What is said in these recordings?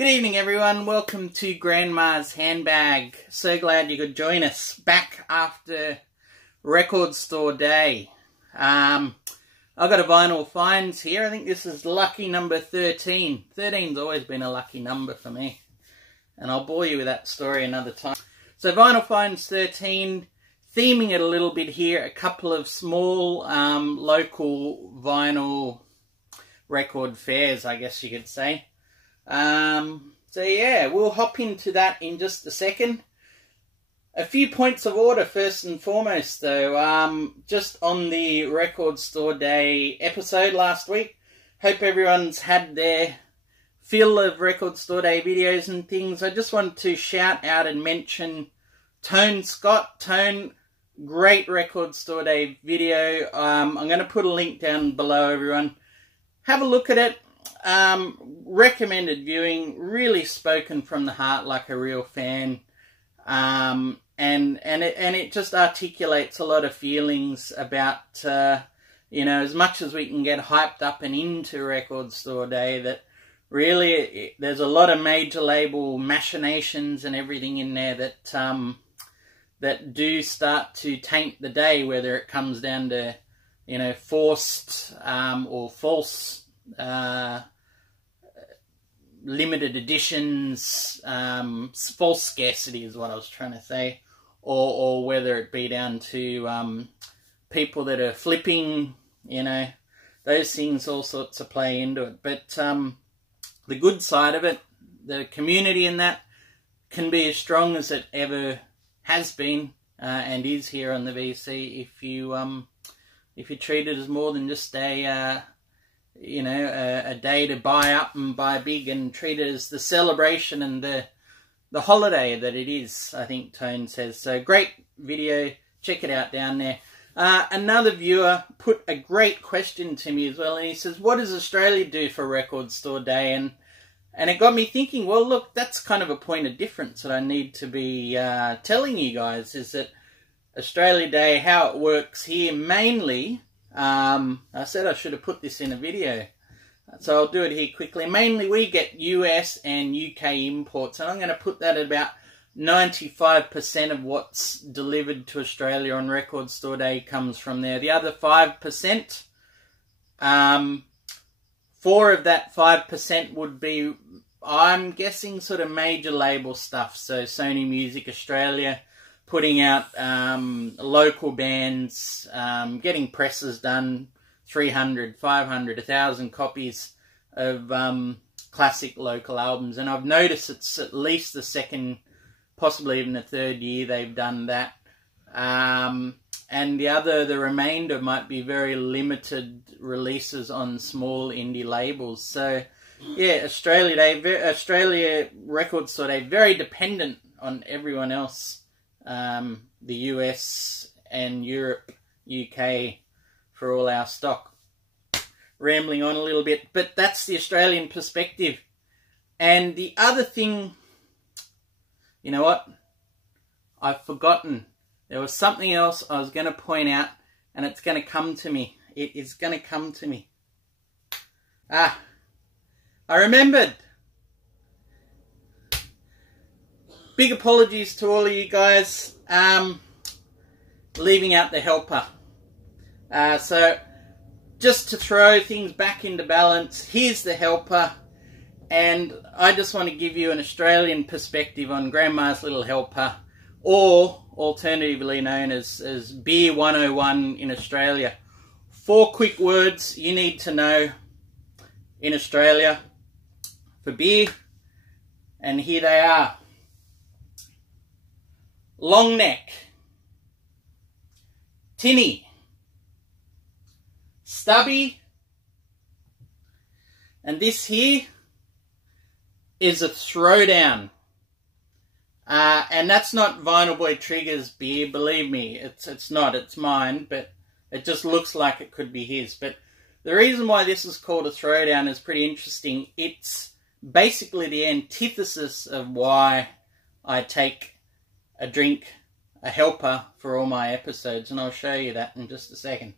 Good evening, everyone. Welcome to Grandma's Handbag. So glad you could join us back after Record Store Day. I've got a vinyl finds here. I think this is lucky number 13. 13's always been a lucky number for me. And I'll bore you with that story another time. So vinyl finds 13, theming it a little bit here. A couple of small local vinyl record fairs, I guess you could say. So yeah, we'll hop into that in just a second. A few points of order first and foremost though, just on the Record Store Day episode last week. Hope everyone's had their fill of Record Store Day videos and things. I just want to shout out and mention Tone Scott. Tone, great Record Store Day video. I'm going to put a link down below, everyone. Have a look at it. Recommended viewing, really spoken from the heart like a real fan, and it just articulates a lot of feelings about you know, as much as we can get hyped up and into Record Store Day, that really there's a lot of major label machinations and everything in there that that do start to taint the day, whether it comes down to, you know, forced or false limited editions, false scarcity is what I was trying to say, or whether it be down to people that are flipping, you know, those things all sorts of play into it. But the good side of it, the community in that can be as strong as it ever has been and is here on the VC if you treat it as more than just a you know, a day to buy up and buy big, and treat it as the celebration and the holiday that it is, I think Tone says. So great video, check it out down there. Another viewer put a great question to me as well, and he says, what does Australia do for Record Store Day? And it got me thinking, well look, that's kind of a point of difference that I need to be telling you guys, is that Australia Day, how it works here mainly, I said I should have put this in a video, so I'll do it here quickly. Mainly we get US and UK imports, and I'm going to put that at about 95% of what's delivered to Australia on Record Store Day comes from there. The other 5%, 4 of that 5% would be, I'm guessing, sort of major label stuff. So Sony Music Australia putting out local bands, getting presses done, 300, 500, 1,000 copies of classic local albums. And I've noticed it's at least the second, possibly even the third year they've done that. And the remainder might be very limited releases on small indie labels. So yeah, Australia Record Store Day, very dependent on everyone else. The US and Europe, UK, for all our stock. Rambling on a little bit, but that's the Australian perspective. And the other thing, you know what? I've forgotten. There was something else I was going to point out, and it's going to come to me. It is going to come to me. I remembered. Big apologies to all of you guys, leaving out the helper. So just to throw things back into balance, here's the helper, and I just want to give you an Australian perspective on Grandma's Little Helper, or alternatively known as Beer 101 in Australia. 4 quick words you need to know in Australia for beer, and here they are. Long neck, tinny, stubby, and this here is a throwdown. And that's not Vinyl Boy Trigger's beer, believe me, it's not, it's mine, but it just looks like it could be his. But the reason why this is called a throwdown is pretty interesting. It's basically the antithesis of why I take a drink, a helper, for all my episodes, and I'll show you that in just a second.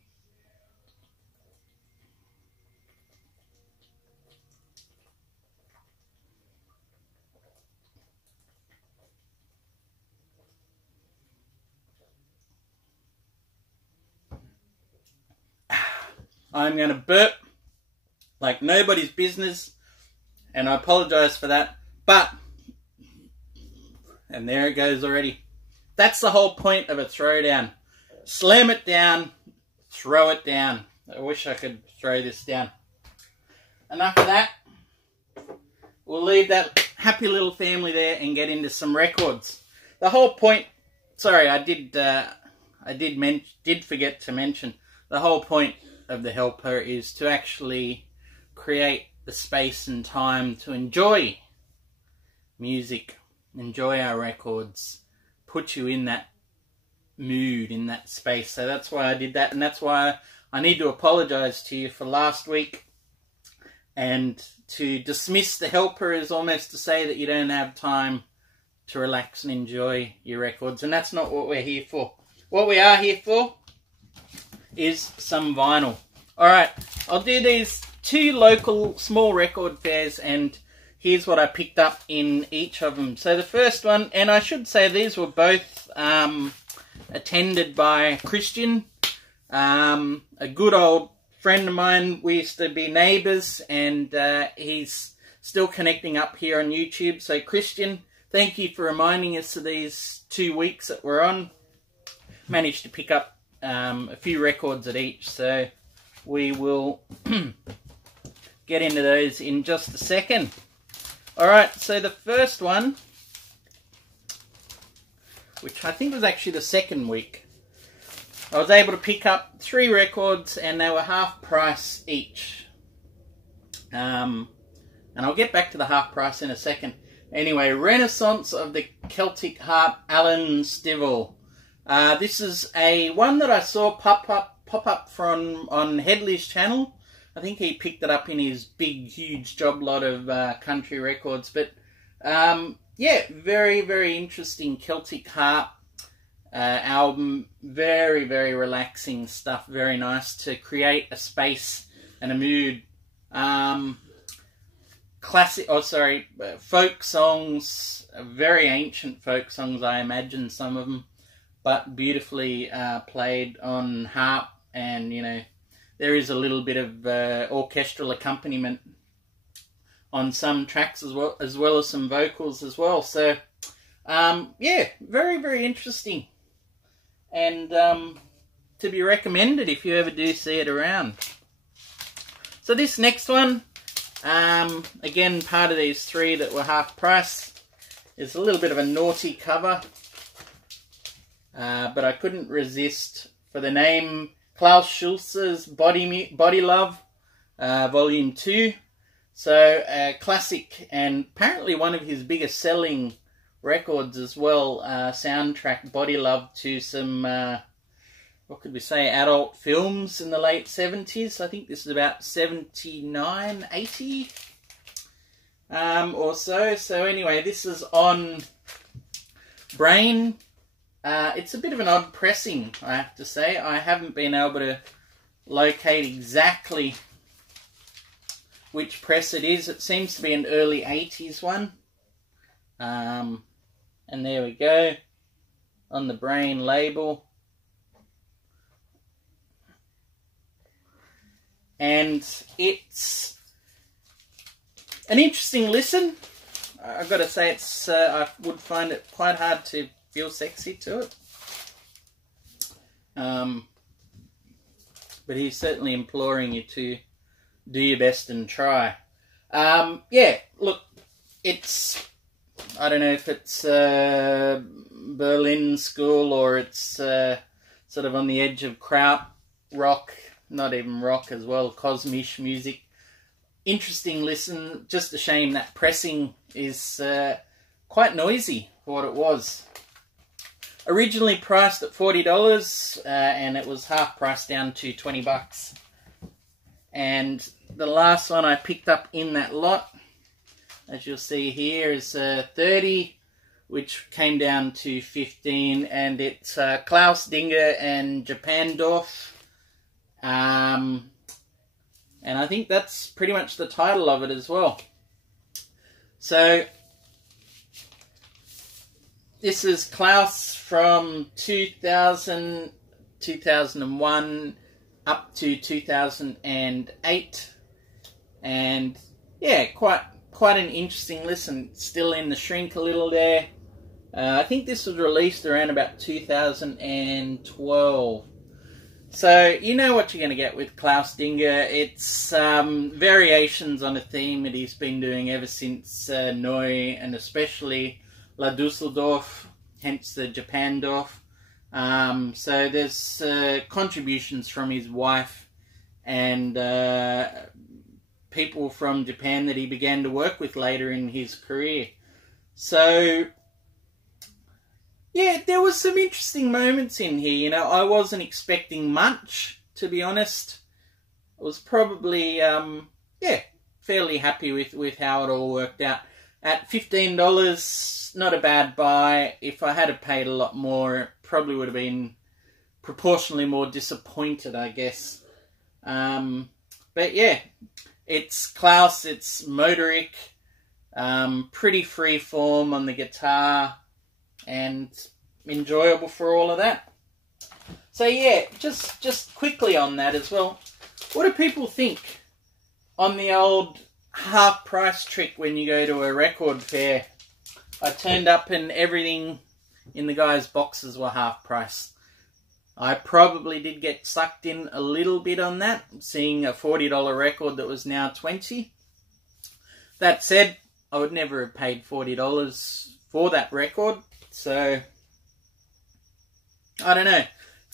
I'm going to burp like nobody's business, and I apologise for that, but, and there it goes already. That's the whole point of a throwdown. Slam it down, throw it down. I wish I could throw this down. Enough of that. We'll leave that happy little family there and get into some records. The whole point, sorry, I did forget to mention, the whole point of the helper is to actually create the space and time to enjoy music, enjoy our records, put you in that mood, in that space. So that's why I did that, and that's why I need to apologise to you for last week. And to dismiss the helper is almost to say that you don't have time to relax and enjoy your records, and that's not what we're here for. What we are here for is some vinyl. Alright, I'll do these 2 local small record fairs, and here's what I picked up in each of them. So the first one, and I should say these were both attended by Christian, a good old friend of mine. We used to be neighbours, and he's still connecting up here on YouTube. So Christian, thank you for reminding us of these 2 weeks that we're on. Managed to pick up a few records at each, so we will get into those in just a second. Alright, so the first one, which I think was actually the second week, I was able to pick up 3 records, and they were half price each. And I'll get back to the half price in a second. Anyway, Renaissance of the Celtic Harp, Alan Stivell. This is a one that I saw pop up from on Headley's channel. I think he picked it up in his big, huge job lot of country records. But yeah, very, very interesting Celtic Harp album. Very, very relaxing stuff. Very nice to create a space and a mood. Folk songs, very ancient folk songs, I imagine, some of them, but beautifully played on harp, and, you know, there is a little bit of orchestral accompaniment on some tracks as well as some vocals as well. So, yeah, very, very interesting, and to be recommended if you ever do see it around. So this next one, again, part of these 3 that were half price, is a little bit of a naughty cover, but I couldn't resist for the name. Klaus Schulze's Body Love, Volume 2. So, classic, and apparently one of his biggest selling records as well, soundtrack Body Love to some, what could we say, adult films in the late 70s. I think this is about 79, 80 or so. So anyway, this is on Brain. It's a bit of an odd pressing, I have to say. I haven't been able to locate exactly which press it is. It seems to be an early 80s one. And there we go, on the Brain label. And it's an interesting listen. I've got to say, it's I would find it quite hard to feel sexy to it. But he's certainly imploring you to do your best and try. Yeah, look, it's, I don't know if it's Berlin school or it's sort of on the edge of kraut rock, not even rock as well, cosmic music. Interesting listen, just a shame that pressing is quite noisy for what it was. Originally priced at $40, and it was half priced down to $20. And the last one I picked up in that lot, as you'll see here, is 30, which came down to 15, and it's Klaus Dinger and Japandorf. And I think that's pretty much the title of it as well. So this is Klaus from 2000, 2001. up to 2008, and yeah, quite an interesting listen. Still in the shrink a little there. I think this was released around about 2012. So you know what you're going to get with Klaus Dinger. It's variations on a theme that he's been doing ever since Neu, and especially La Dusseldorf, hence the Japandorf. So there's contributions from his wife and people from Japan that he began to work with later in his career. So yeah, there was some interesting moments in here. You know, I wasn't expecting much, to be honest. I was probably, yeah, fairly happy with how it all worked out. At $15, not a bad buy. If I had paid a lot more, it probably would have been proportionally more disappointed, I guess. But yeah, it's Klaus, it's motoric, pretty free form on the guitar, and enjoyable for all of that. So yeah, just quickly on that as well. What do people think on the old half price trick when you go to a record fair? I turned up and everything in the guys' boxes were half price. I probably did get sucked in a little bit on that, seeing a $40 record that was now $20. That said, I would never have paid $40 for that record. So, I don't know.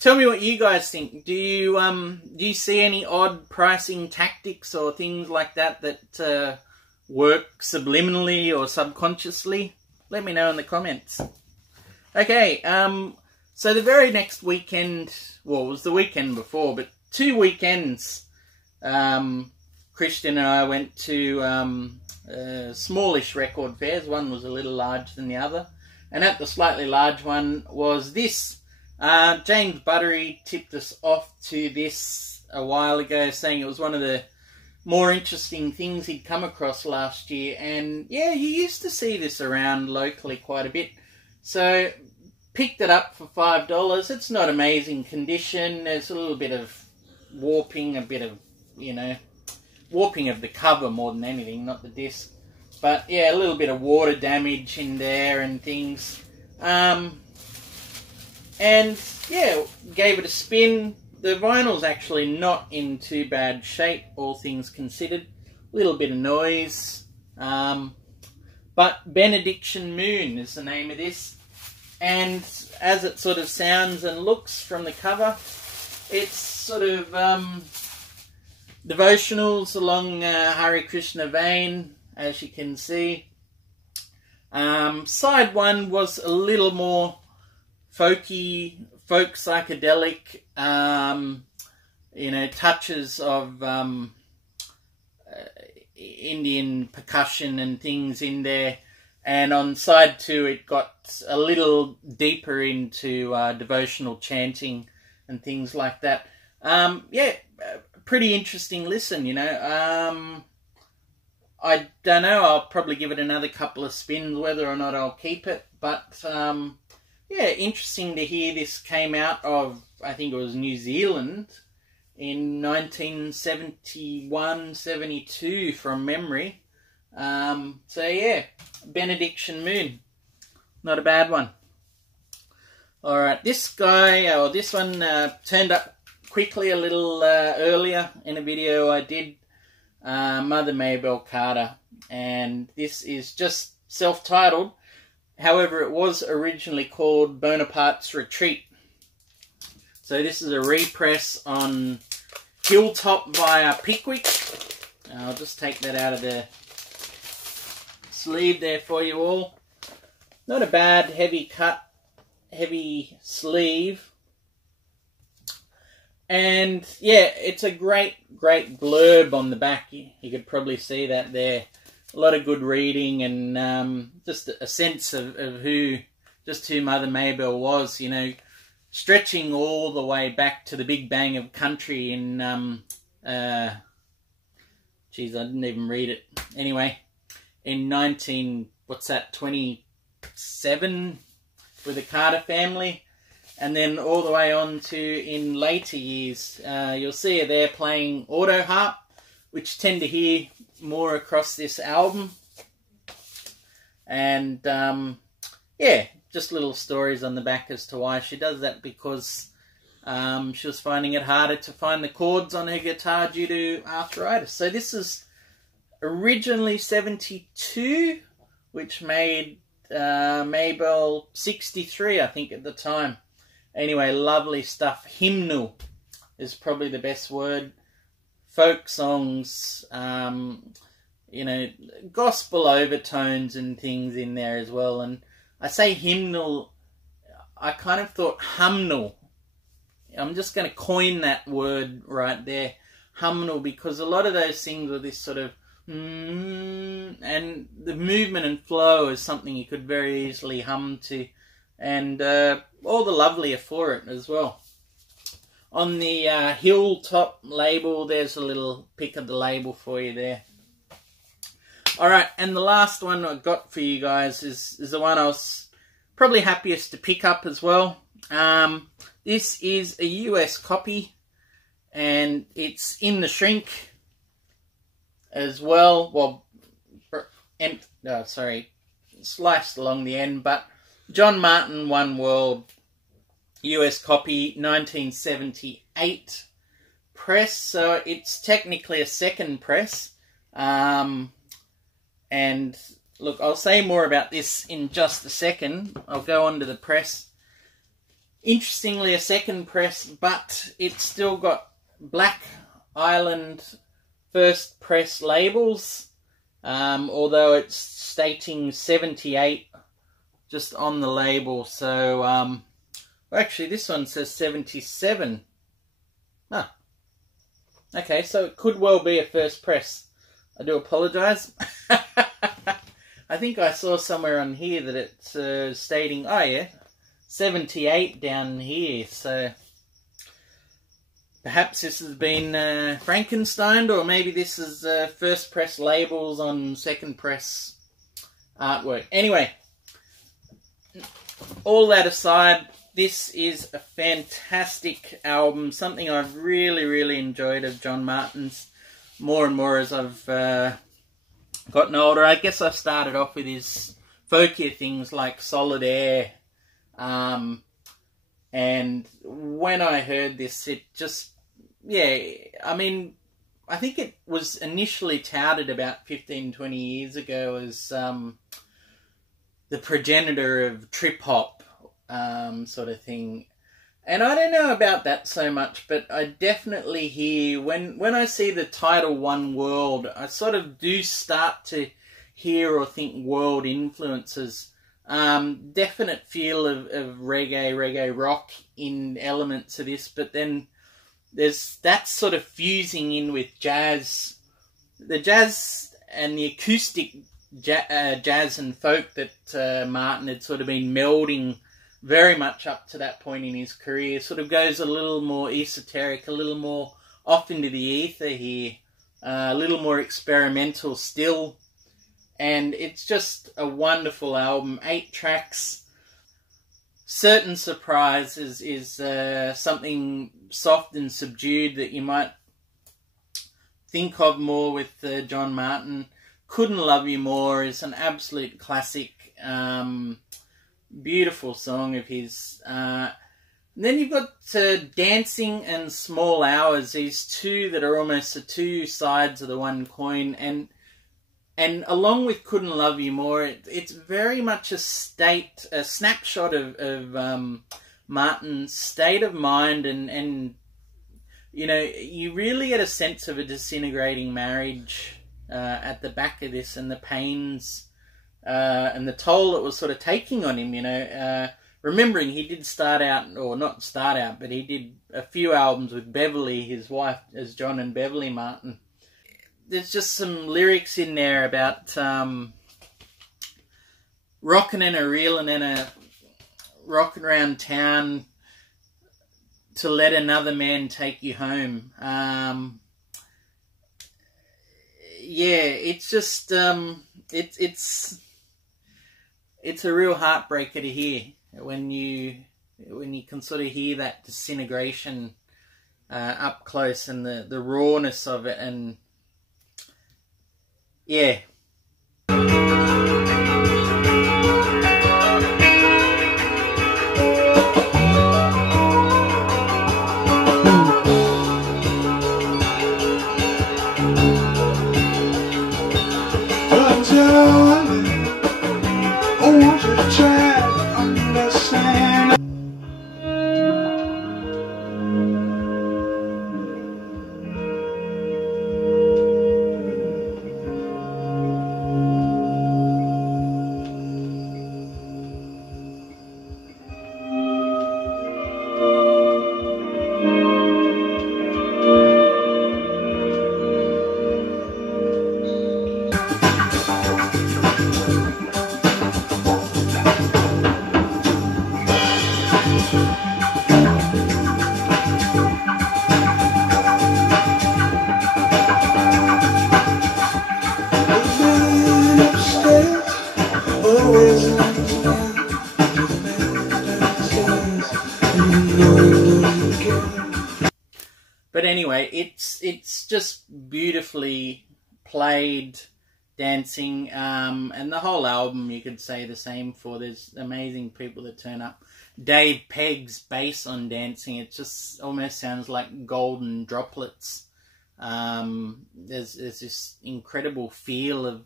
Tell me what you guys think. Do you see any odd pricing tactics or things like that that work subliminally or subconsciously? Let me know in the comments. Okay, so the very next weekend, well, it was the weekend before, but 2 weekends, Christian and I went to smallish record fairs. One was a little larger than the other. And at the slightly large one was this. James Buttery tipped us off to this a while ago, saying it was one of the more interesting things he'd come across last year. And yeah, you used to see this around locally quite a bit. So picked it up for $5. It's not amazing condition. There's a little bit of warping, a bit of, you know, warping of the cover more than anything, not the disc. But yeah, a little bit of water damage in there and things. And yeah, gave it a spin. The vinyl's actually not in too bad shape, all things considered. A little bit of noise. But Benediction Moon is the name of this. And as it sort of sounds and looks from the cover, it's sort of devotionals along Hare Krishna vein, as you can see. Side one was a little more folky, folk psychedelic, you know, touches of Indian percussion and things in there. And on side two, it got a little deeper into devotional chanting and things like that. Yeah, pretty interesting listen, you know. I don't know, I'll probably give it another couple of spins whether or not I'll keep it. But, yeah, interesting to hear this came out of, I think it was New Zealand in 1971-72 from memory. So yeah, Benediction Moon, not a bad one. Alright, this guy, or this one turned up quickly a little earlier in a video I did, Mother Maybelle Carter, and this is just self-titled. However, it was originally called Bonaparte's Retreat. So this is a repress on Hilltop via Pickwick. I'll just take that out of the sleeve there for you all. Not a bad heavy cut, heavy sleeve. And yeah, it's a great blurb on the back. You could probably see that there. A lot of good reading and just a sense of who Mother Maybelle was, you know, stretching all the way back to the Big Bang of Country in, geez, I didn't even read it. Anyway, in 27, with the Carter family. And then all the way on to in later years, you'll see her there playing auto harp, which tend to hear more across this album. And yeah, just little stories on the back as to why she does that, because she was finding it harder to find the chords on her guitar due to arthritis. So this is originally 72, which made Mabel 63, I think, at the time. Anyway, lovely stuff. Hymnal is probably the best word. Folk songs, you know, gospel overtones and things in there as well. And I say hymnal, I kind of thought humnal. I'm just going to coin that word right there, humnal, because a lot of those things were this sort of and the movement and flow is something you could very easily hum to, and all the lovelier for it as well. On the Hilltop label, there's a little pic of the label for you there. Alright, and the last one I got for you guys is the one I was probably happiest to pick up as well. This is a US copy, and it's in the shrink as well. Well, sliced along the end, but John Martin One World US copy, 1978 press, so it's technically a second press. And look, I'll say more about this in just a second. I'll go on to the press. Interestingly, a second press, but it's still got Black Island first press labels, although it's stating 78 just on the label. So well, actually this one says 77. Ah, okay, so it could well be a first press. I do apologise. I think I saw somewhere on here that it's stating, oh yeah, 78 down here. So perhaps this has been Frankensteined, or maybe this is first press labels on second press artwork. Anyway, all that aside, this is a fantastic album, something I've really, really enjoyed of John Martin's more and more as I've gotten older. I guess I started off with his folkier things like Solid Air, and when I heard this, it just, yeah, I mean, I think it was initially touted about 15, 20 years ago as the progenitor of trip-hop sort of thing. And I don't know about that so much, but I definitely hear, when I see the title One World, I sort of do start to hear or think world influences. Definite feel of reggae rock in elements of this, but then there's that sort of fusing in with jazz. The jazz and the acoustic jazz and folk that Martin had sort of been melding very much up to that point in his career sort of goes a little more esoteric, a little more off into the ether here, a little more experimental still. And it's just a wonderful album. 8 tracks. Certain Surprise is something soft and subdued that you might think of more with John Martin. Couldn't Love You More is an absolute classic, beautiful song of his. Then you've got Dancing and Small Hours, these two that are almost the two sides of the one coin. And along with Couldn't Love You More, it's very much a snapshot of Martin's state of mind, and you know, you really get a sense of a disintegrating marriage at the back of this, and the pains and the toll it was sort of taking on him, you know. Remembering he did start out, or not start out, but he did a few albums with Beverly, his wife, as John and Beverly Martin. There's just some lyrics in there about rocking and a reeling and a rocking around town to let another man take you home. Yeah, it's just it's a real heartbreaker to hear when you when you can sort of hear that disintegration up close, and the rawness of it, and yeah. But anyway, it's just beautifully played dancing, and the whole album you could say the same for. There's amazing people that turn up. Dave Pegg's bass on Dancing, it just almost sounds like golden droplets. There's this incredible feel of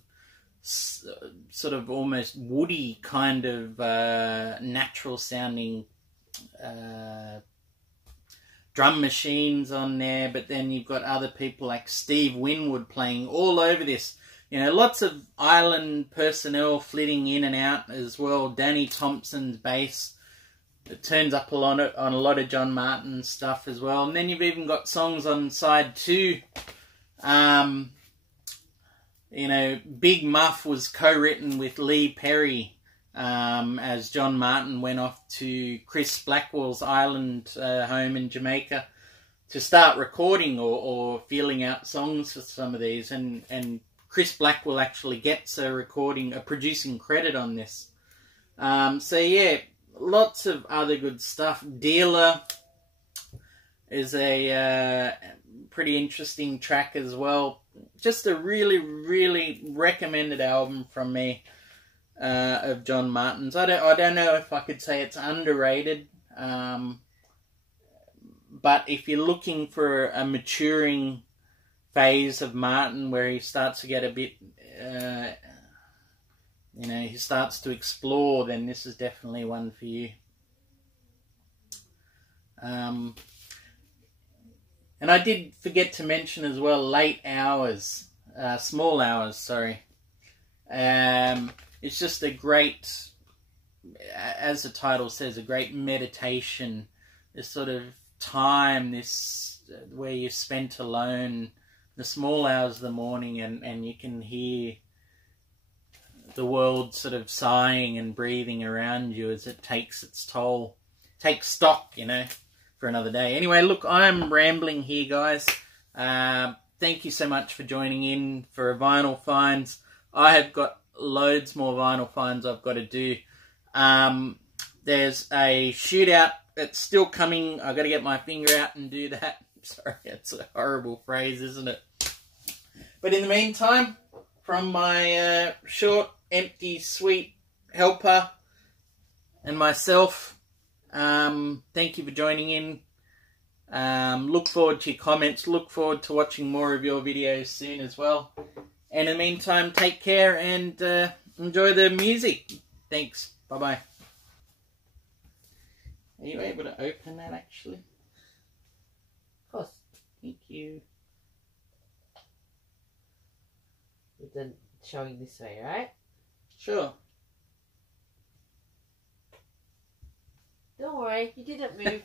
sort of almost woody kind of natural sounding drum machines on there, but then you've got other people like Steve Winwood playing all over this. You know, lots of island personnel flitting in and out as well. Danny Thompson's bass, it turns up on a lot of John Martin stuff as well. And then you've even got songs on side 2. You know, Big Muff was co-written with Lee Perry, as John Martin went off to Chris Blackwell's island home in Jamaica to start recording or feeling out songs for some of these, and Chris Blackwell actually gets a producing credit on this. So yeah, lots of other good stuff. Dealer is a pretty interesting track as well. Just a really, really recommended album from me. Of John Martin's. I don't know if I could say it's underrated, but if you're looking for a maturing phase of Martin where he starts to get a bit, you know, he starts to explore, then this is definitely one for you. And I did forget to mention as well, Small Hours, sorry. It's just a great, as the title says, a great meditation. This sort of time, this where you're spent alone, the small hours of the morning, and you can hear the world sort of sighing and breathing around you as it takes its toll. Take stock, you know, for another day. Anyway, look, I'm rambling here, guys. Thank you so much for joining in for Vinyl Finds. I have got loads more vinyl finds I've got to do. There's a shootout that's still coming. I've got to get my finger out and do that. Sorry, it's a horrible phrase, isn't it? But in the meantime, from my short, empty, sweet helper and myself, thank you for joining in. Look forward to your comments. Look forward to watching more of your videos soon as well. And in the meantime, take care and enjoy the music. Thanks. Bye-bye. Are you able to open that, actually? Of course. Thank you. We've done showing this way, right? Sure. Don't worry, you didn't move.